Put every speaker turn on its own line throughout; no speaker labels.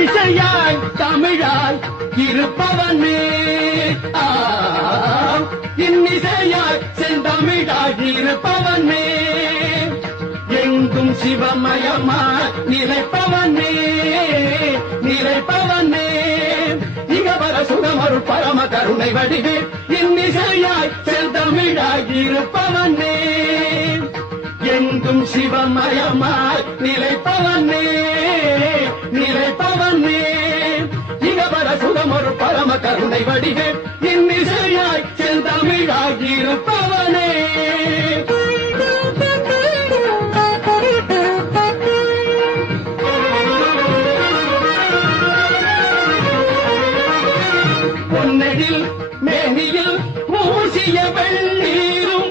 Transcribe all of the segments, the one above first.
இசையாய் தமிழாய் இருப்பவனே இன்னிசையாய் செந்தமிழாய் இருப்பவனே எங்கும் சிவமயமாய் நிலைப்பவனே நிலைப்பவனே இகவர சுகமருள் பரம கருணை வடிவே. இன்னிசையாய் செந்தமிழாய் இருப்பவனே எங்கும் சிவமயமாய் நிலைப்பவனே நிலைப்பவனே. இகவர சுகமொரு பரம கருணை வடிவே இன்னிசையாய் செந்தமிழாய் இருப்பவனே. பொன்னெழில் மேனியில் பூசிய வெள்ளீரும்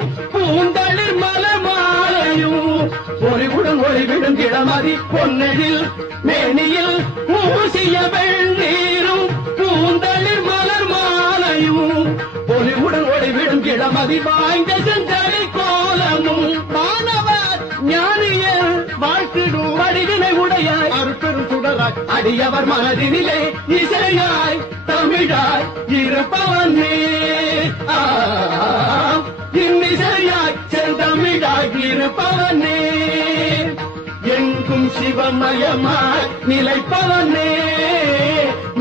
ஒளிவிடும் இளமதி பொன்னெழில் மேனியில் பூசிய வெண்ணீரும் பூந்தளிர் மலர் மாலையும். பொலிவுடன் ஒளிவிடும் இளமதி வாய்ந்த செஞ்சளி கோலமும். மாணவர் ஞானியர் வாழ்த்திடும் வடிவினை உடைய அருப்பெரும் சுடராய் அடியவர் மனதினிலே இசையாய் தமிழாய் இருப்பவன். நீ இன்னிசையாய் செந்தமிழாய் இருப்பவனே. எங்கும் சிவமயமாய் நிலைப்பவனே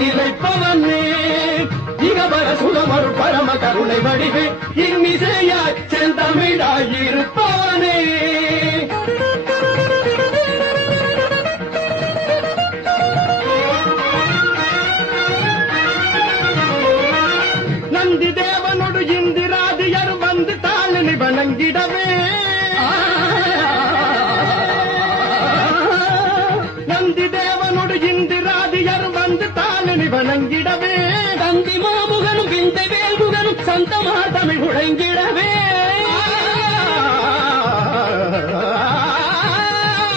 நிலைப்பவனே. இகவர சுகமரு பரம கருணை வடிவே இன்னிசையாய் செந்தமிழாய் இருப்பவனே. வேல்முகனும் சந்தமார் தமிழ் முழங்கிடவே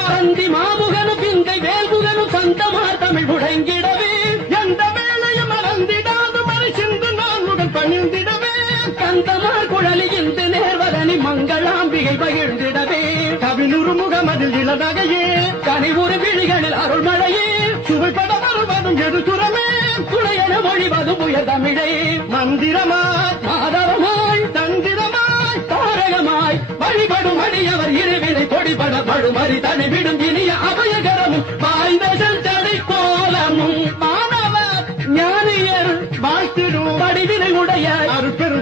தந்தி மாமுகனும் பிந்தை வேல்முகனும் சந்தமார் தமிழ் முழங்கிடவே எந்த வேலையும் மறந்திடாது மறை சிந்து பணிந்திடவே. கந்தமார் குழலி இந்த நேர்வதனி மங்களாம்பிகை பகிர்ந்திடவே. கவினுறு முகமதில் இளநகையே கனிவுறு விழிகளில் அருள்மழையே. மஞ்சது சுரமே துணையென ஒழிவது புயர் தமிழை. மந்திரமாய் மாதவமாய் தந்திரமாய் தாரகமாய் வழிபடும் அடியவர் இருவினை தொடிபட படுமறி தனிவிடும் இனிய அபயகரமும் வாய்ந்தசல் தடை கோலமும். மாணவர் ஞானியர் வாழ்த்திடும் வடிவினை உடைய அருப்பெரு